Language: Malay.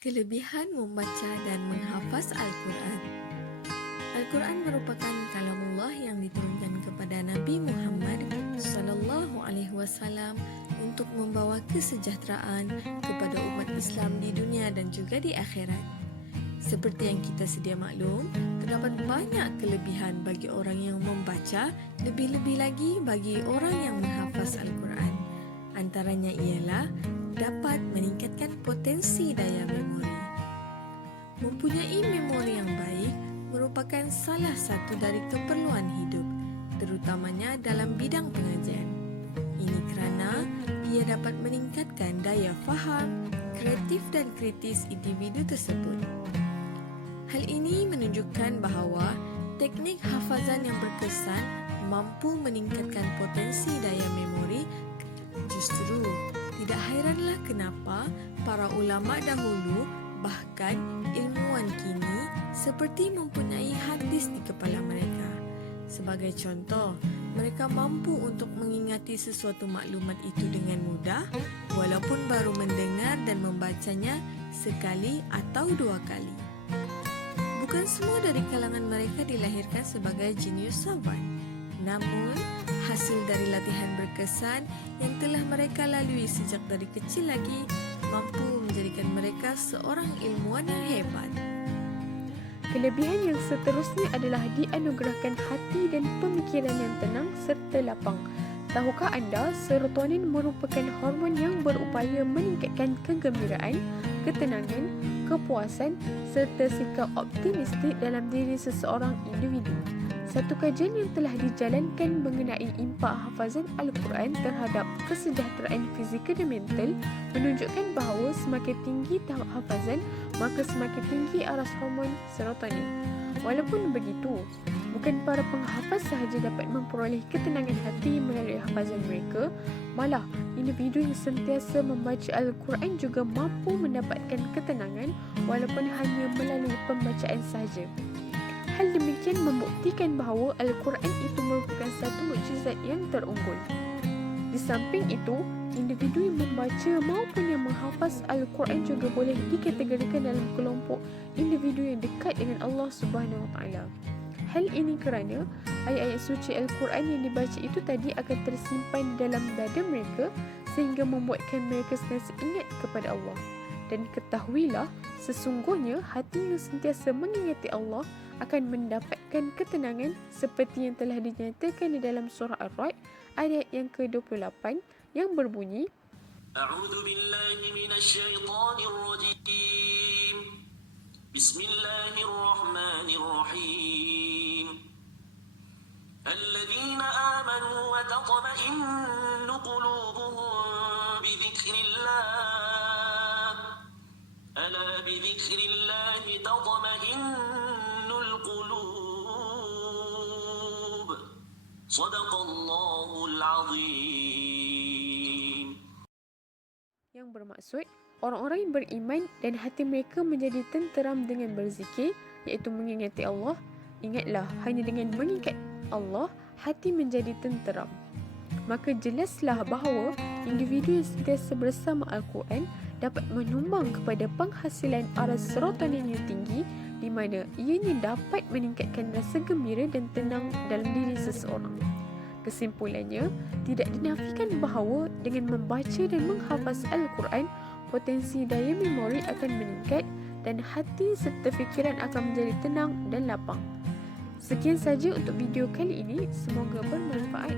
Kelebihan membaca dan menghafaz Al-Quran. Al-Quran merupakan kalamullah yang diturunkan kepada Nabi Muhammad sallallahu alaihi wasallam untuk membawa kesejahteraan kepada umat Islam di dunia dan juga di akhirat. Seperti yang kita sedia maklum, terdapat banyak kelebihan bagi orang yang membaca, lebih-lebih lagi bagi orang yang menghafaz Al-Quran. Antaranya ialah dapat meningkatkan potensi daya memori. Mempunyai memori yang baik merupakan salah satu dari keperluan hidup, terutamanya dalam bidang pengajian. Ini kerana ia dapat meningkatkan daya faham, kreatif dan kritis individu tersebut. Hal ini menunjukkan bahawa teknik hafazan yang berkesan mampu meningkatkan potensi daya memori. Justru tidak hairanlah kenapa para ulama dahulu, bahkan ilmuwan kini, seperti mempunyai hadis di kepala mereka. Sebagai contoh, mereka mampu untuk mengingati sesuatu maklumat itu dengan mudah, walaupun baru mendengar dan membacanya sekali atau dua kali. Bukan semua dari kalangan mereka dilahirkan sebagai jenius savant. Namun, hasil dari latihan berkesan yang telah mereka lalui sejak dari kecil lagi mampu menjadikan mereka seorang ilmuwan yang hebat. Kelebihan yang seterusnya adalah dianugerahkan hati dan pemikiran yang tenang serta lapang. Tahukah anda, serotonin merupakan hormon yang berupaya meningkatkan kegembiraan, ketenangan, kepuasan serta sikap optimistik dalam diri seseorang individu. Satu kajian yang telah dijalankan mengenai impak hafazan Al-Quran terhadap kesejahteraan fizikal dan mental menunjukkan bahawa semakin tinggi tahap hafazan, maka semakin tinggi aras hormon serotonin. Walaupun begitu, bukan para penghafaz sahaja dapat memperoleh ketenangan hati melalui hafazan mereka, malah individu yang sentiasa membaca Al-Quran juga mampu mendapatkan ketenangan walaupun hanya melalui pembacaan sahaja. Hal demikian membuktikan bahawa Al-Quran itu merupakan satu mukjizat yang terunggul. Di samping itu, individu yang membaca maupun yang menghafaz Al-Quran juga boleh dikategorikan dalam kelompok individu yang dekat dengan Allah Subhanahu Wa Taala. Hal ini kerana ayat-ayat suci Al-Quran yang dibaca itu tadi akan tersimpan dalam dada mereka sehingga membuatkan mereka sentiasa ingat kepada Allah. Dan ketahuilah, sesungguhnya hati yang sentiasa mengingati Allah akan mendapatkan ketenangan seperti yang telah dinyatakan di dalam surah Ar-Ra'd ayat yang ke-28 yang berbunyi, A'udzu billahi minasyaitonir rajim. Bismillahirrahmanirrahim. Alladzina amanu wa tatma'innu qulubuhum bi dzikrillah. Ala bi dzikrillah tatma'innul qulub. Shadaqallahul azim. yang bermaksud orang-orang yang beriman dan hati mereka menjadi tenteram dengan berzikir, iaitu mengingati Allah. Ingatlah, hanya dengan mengingat Allah, hati menjadi tenteram. Maka jelaslah bahawa individu yang sentiasa bersama Al-Quran dapat menyumbang kepada penghasilan aras serotonin yang tinggi, di mana ianya dapat meningkatkan rasa gembira dan tenang dalam diri seseorang. Kesimpulannya, tidak dinafikan bahawa dengan membaca dan menghafaz Al-Quran, potensi daya memori akan meningkat dan hati serta fikiran akan menjadi tenang dan lapang. Sekian saja untuk video kali ini, semoga bermanfaat.